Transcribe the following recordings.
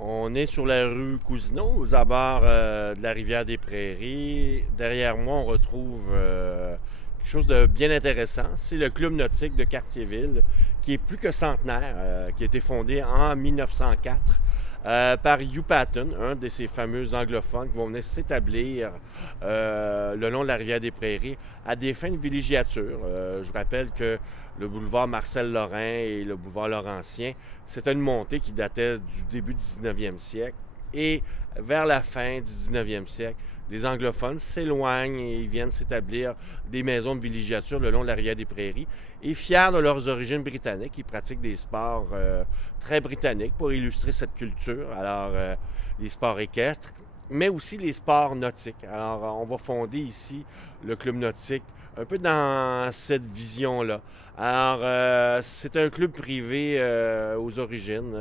On est sur la rue Cousineau, aux abords de la rivière des Prairies. Derrière moi, on retrouve quelque chose de bien intéressant. C'est le club nautique de Cartierville, qui est plus que centenaire, qui a été fondé en 1904 par Hugh Patton, un de ces fameux anglophones qui vont venir s'établir le long de la rivière des Prairies à des fins de villégiature. Je vous rappelle que le boulevard Marcel-Lorrain et le boulevard Laurentien, c'était une montée qui datait du début du 19e siècle. Et vers la fin du 19e siècle, les anglophones s'éloignent et ils viennent s'établir des maisons de villégiature le long de la rivière des Prairies. Et fiers de leurs origines britanniques, ils pratiquent des sports très britanniques pour illustrer cette culture. Alors, les sports équestres, mais aussi les sports nautiques. Alors, on va fonder ici le club nautique un peu dans cette vision-là. Alors, c'est un club privé aux origines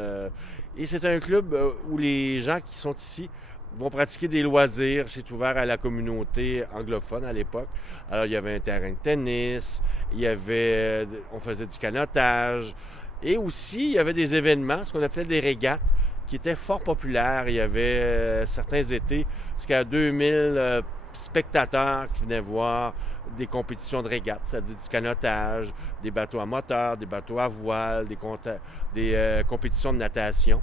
et c'est un club où les gens qui sont ici vont pratiquer des loisirs. C'est ouvert à la communauté anglophone à l'époque. Alors, il y avait un terrain de tennis, on faisait du canotage et aussi, il y avait des événements, ce qu'on appelait des régates, qui étaient fort populaires. Il y avait certains étés jusqu'à 2000 spectateurs qui venaient voir des compétitions de régates, c'est-à-dire du canotage, des bateaux à moteur, des bateaux à voile, des compétitions de natation.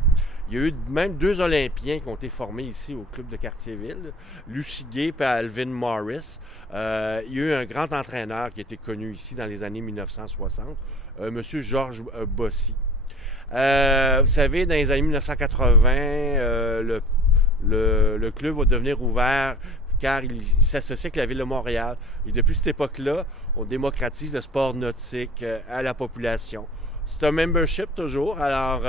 Il y a eu même deux Olympiens qui ont été formés ici au club de Cartierville, Lucy Gay et Alvin Morris. Il y a eu un grand entraîneur qui a été connu ici dans les années 1960, M. Georges Bossy. Vous savez, dans les années 1980, le club va devenir ouvert car il s'associe avec la ville de Montréal. Et depuis cette époque-là, on démocratise le sport nautique à la population. C'est un membership toujours, alors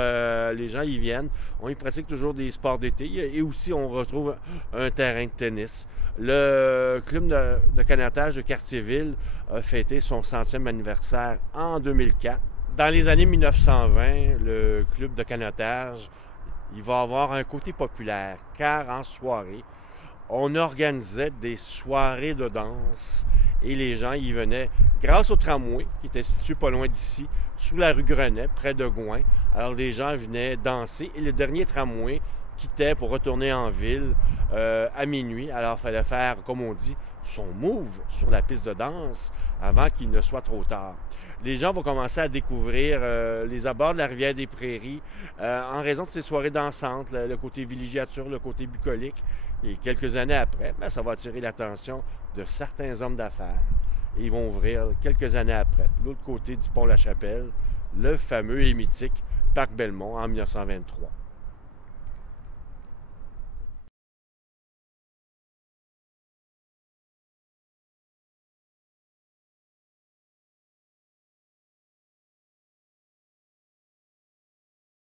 les gens y viennent. On y pratique toujours des sports d'été et aussi on retrouve un terrain de tennis. Le club de canotage de Cartierville a fêté son 100e anniversaire en 2004. Dans les années 1920, le club de canotage, il va avoir un côté populaire, car en soirée, on organisait des soirées de danse et les gens y venaient grâce au tramway qui était situé pas loin d'ici, sous la rue Grenet, près de Gouin. Alors les gens venaient danser et le dernier tramway quittait pour retourner en ville à minuit. Alors il fallait faire, comme on dit, son move sur la piste de danse avant qu'il ne soit trop tard. Les gens vont commencer à découvrir les abords de la rivière des Prairies en raison de ces soirées dansantes, le côté villégiature, le côté bucolique. Et quelques années après, ça va attirer l'attention de certains hommes d'affaires. Et ils vont ouvrir quelques années après, l'autre côté du pont La Chapelle, le fameux et mythique Parc Belmont en 1923.